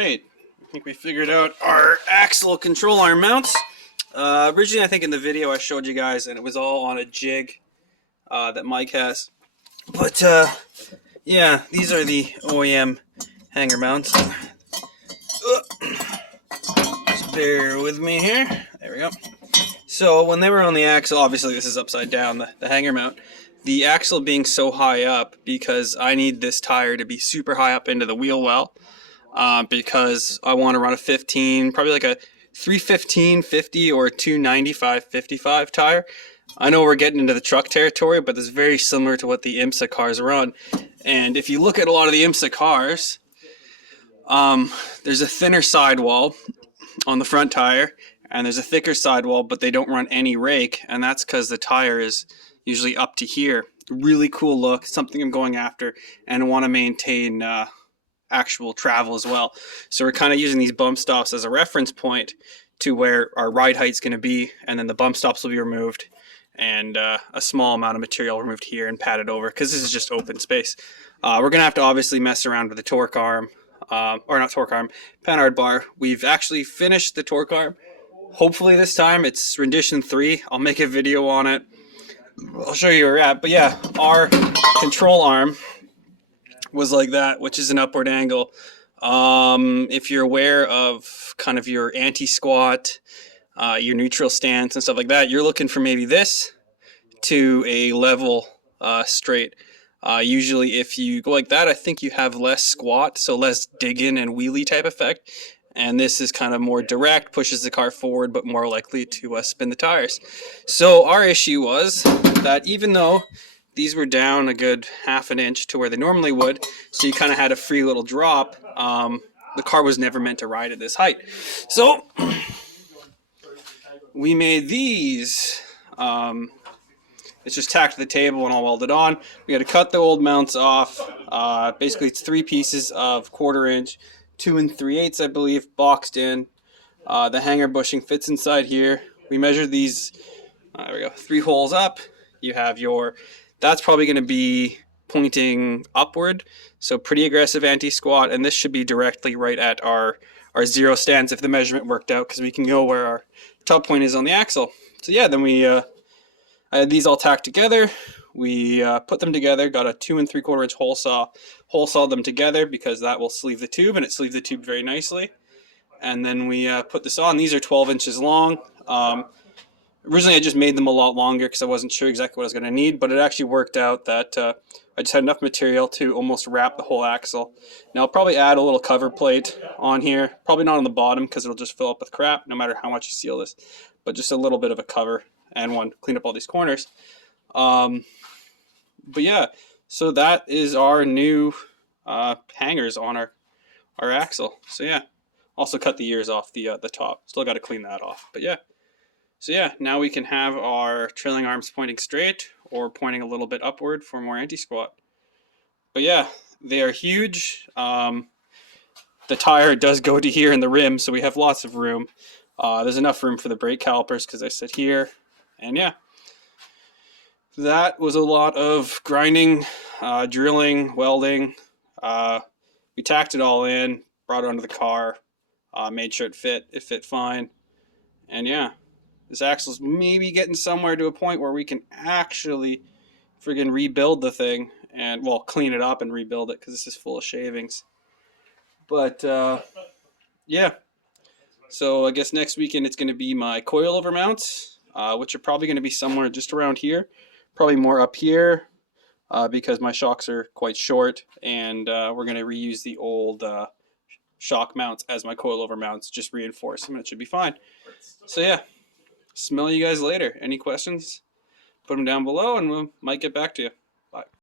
Alright, I think we figured out our axle control arm mounts. Originally I think in the video I showed you guys and it was all on a jig that Mike has. But yeah, these are the OEM hanger mounts. Just bear with me here. There we go. So when they were on the axle, obviously this is upside down, the hanger mount. The axle being so high up because I need this tire to be super high up into the wheel well. Because I want to run a 15, probably like a 315/50 or a 295/55 tire. I know we're getting into the truck territory, but it's very similar to what the IMSA cars run. And if you look at a lot of the IMSA cars, there's a thinner sidewall on the front tire, and there's a thicker sidewall, but they don't run any rake, and that's because the tire is usually up to here. Really cool look, something I'm going after, and I want to maintain actual travel as well. So we're kind of using these bump stops as a reference point to where our ride height's going to be, and then the bump stops will be removed and a small amount of material removed here and padded over because this is just open space. We're going to have to obviously mess around with the torque arm, or not torque arm, panhard bar. We've actually finished the torque arm. Hopefully this time it's rendition 3. I'll make a video on it. I'll show you where we're at. But yeah, our control arm was like that, which is an upward angle. If you're aware of kind of your anti-squat, your neutral stance and stuff like that, you're looking for maybe this to a level straight. Usually if you go like that, I think you have less squat, so less dig-in and wheelie type effect. And this is kind of more direct, pushes the car forward, but more likely to spin the tires. So our issue was that even though these were down a good ½ inch to where they normally would, so you kind of had a free little drop. The car was never meant to ride at this height. So we made these. It's just tacked to the table and all welded on. We had to cut the old mounts off. Basically it's 3 pieces of 1/4 inch, 2 3/8 I believe, boxed in. The hanger bushing fits inside here. We measured these, there we go, 3 holes up. You have your, that's probably going to be pointing upward, so pretty aggressive anti-squat, and this should be directly right at our zero stance if the measurement worked out, because we can go where our top point is on the axle. So yeah, then I had these all tacked together. We put them together, got a 2 3/4 inch hole sawed them together because that will sleeve the tube, and it sleeved the tube very nicely. And then we put this on. These are 12 inches long. Originally I just made them a lot longer because I wasn't sure exactly what I was going to need, but it actually worked out that I just had enough material to almost wrap the whole axle. Now I'll probably add a little cover plate on here, probably not on the bottom because it'll just fill up with crap no matter how much you seal this, but just a little bit of a cover and one clean up all these corners. But yeah, so that is our new hangers on our axle. So yeah, also cut the ears off the top. Still got to clean that off, but yeah. So yeah, now we can have our trailing arms pointing straight or pointing a little bit upward for more anti-squat. But yeah, they are huge. The tire does go to here in the rim, so we have lots of room. There's enough room for the brake calipers because they sit here. And yeah, that was a lot of grinding, drilling, welding. We tacked it all in, brought it onto the car, made sure it fit fine. And yeah. This axle's maybe getting somewhere to a point where we can actually friggin' rebuild the thing and, well, clean it up and rebuild it because this is full of shavings. But, yeah. So I guess next weekend it's going to be my coilover mounts, which are probably going to be somewhere just around here. Probably more up here because my shocks are quite short, and we're going to reuse the old shock mounts as my coilover mounts, just reinforce them, and it should be fine. So, yeah. Smell you guys later. Any questions? Put them down below and we might get back to you. Bye.